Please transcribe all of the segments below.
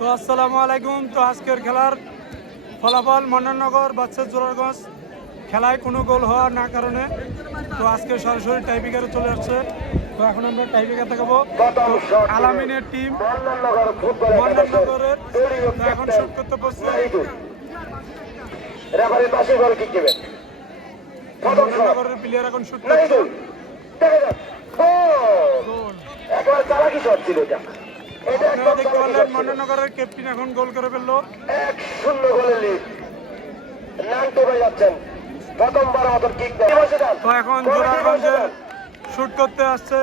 তো আসসালামু আলাইকুম। তো আজকের খেলার ফলাফল মন্নাননগর বাদশা জোরারগঞ্জ খেলায় কোনো গোল হওয়ার না কারণে তো আজকে সরাসরি টাইব্রেকারে চলে আসছে। তো এখন আমরা টাইব্রেকার দেখাবো। আলামিনের টিম মন্নাননগরের এখন শুট করতে বসছে। মন্নাননগরের প্লেয়ার এখন শুট করছে। আপনারা দেখতে পারলেন মন্নাননগরের ক্যাপ্টেন এখন গোল করে ফেললো। 1-0 গোলের লিড। নান্টু ভাই যাচ্ছেন প্রথমবার মতন কিক দেয়। তো এখন জোরারগঞ্জে শুট করতে আসছে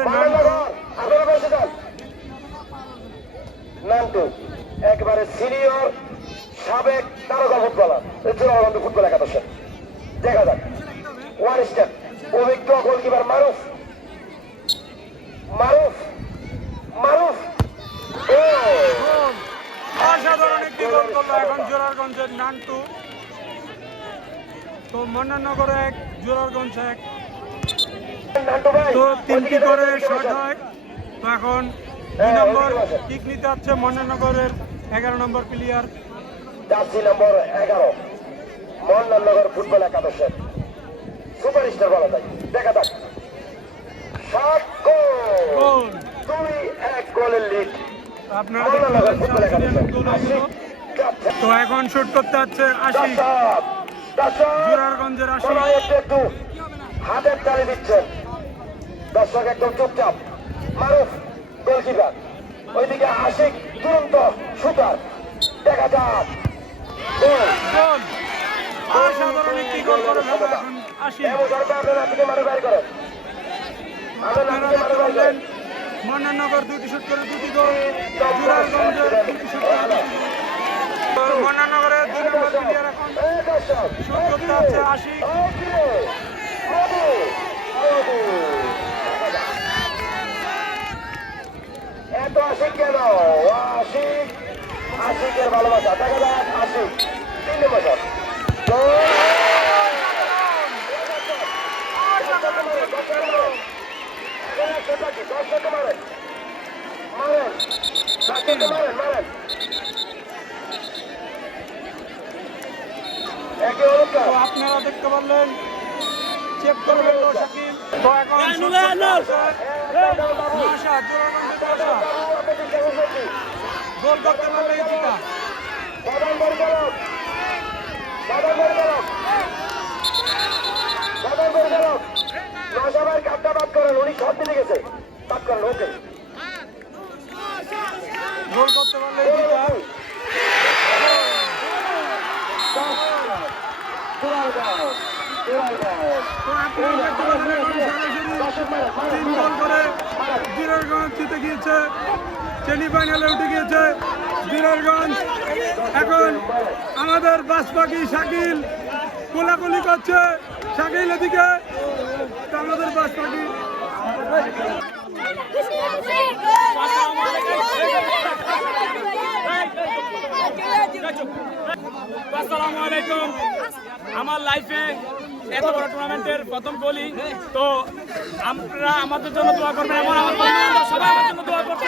নান্টু, একবারে সিনিয়র সাবেক তারকা ফুটবলার জোরারগঞ্জ ফুটবল একাদশের। দেখা যাক ওয়ান স্টেপ অভিজ্ঞ গোলকিপার মারুফ মারুফ মারুফ অসাধারণ একটি গোল করলো এখন জোরারগঞ্জের নান্টু। তো মন্নাননগর 1 জোরারগঞ্জ 1। তো 3টি করে শট হয়। তো এখন 2 নম্বর কিক নিতে যাচ্ছে মন্নাননগরের 11 নম্বর প্লেয়ার। জার্সি নম্বর 11 মন্নাননগর ফুটবল একাদশের সুপারস্টার বলা যায়। দেখা যাক 7 গোল 2-1 গোলের লিড। আপনারা দেখতে পাচ্ছেন গোল হয়ে গেল। তো এখন শুট করতে যাচ্ছে আশিক, জোরারগঞ্জের আশিক। একটু হাতের তালি দিচ্ছেন দর্শক, একদম চুপচাপ। মারুফ গোলকিপার, ওইদিকে আশিক তুরন্ত শুটার। দেখা যাক গোল, অসাধারণ একটি গোল করে ফেললো এখন আশিক। আপনারা দেখতে পারলেন মন্নাননগর 2টি শুট করে 2টি গোল, জোরারগঞ্জের 2টি শুট করে 2টি গোল। মন্নাননগরের 2 নম্বর প্লেয়ার এখন শুট করতে যাচ্ছে আশিক। এত আশিক কেন? আশিক, আশিকের ভালোবাসা। দেখা যাক আশিক 3 নম্বর শট। আপনারা দেখতে পারলেন চেক করে ফেললো শাকিল। তো এখন গোল করতে পারলে জিতা। কাপটা বাদ করেন, উনি শট দিতে গেছে, বাদ করেন। ওকে, গোল করতে পারলে জিতা। তিন গোল করে জোরারগঞ্জ জিতে গিয়েছে, সেমিফাইনালে উঠে গিয়েছে জোরারগঞ্জ। এখন আমাদের বাসপাখি শাকিল কোলাকুলি করছে, শাকিল এদিকে। তো আমাদের বাসপাখি আসসালামু আলাইকুম। আমার লাইফে এত বড় টুর্নামেন্টের প্রথম গোলই। তো আপনারা আমাদের জন্য দোয়া করবেন এবং আমার বন্ধু-বান্ধব সবাই আমার জন্য দোয়া করছে।